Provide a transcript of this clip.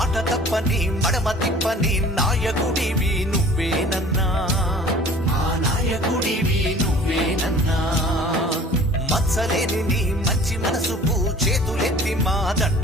మాట తప్పని మడమ తిప్పని నాయకుడివి నువ్వేనన్నా, మా నాయకుడివి నువ్వేనన్నా. మచ్చలేని నీ మంచి మనసుకు చేతులెత్తి మా దండ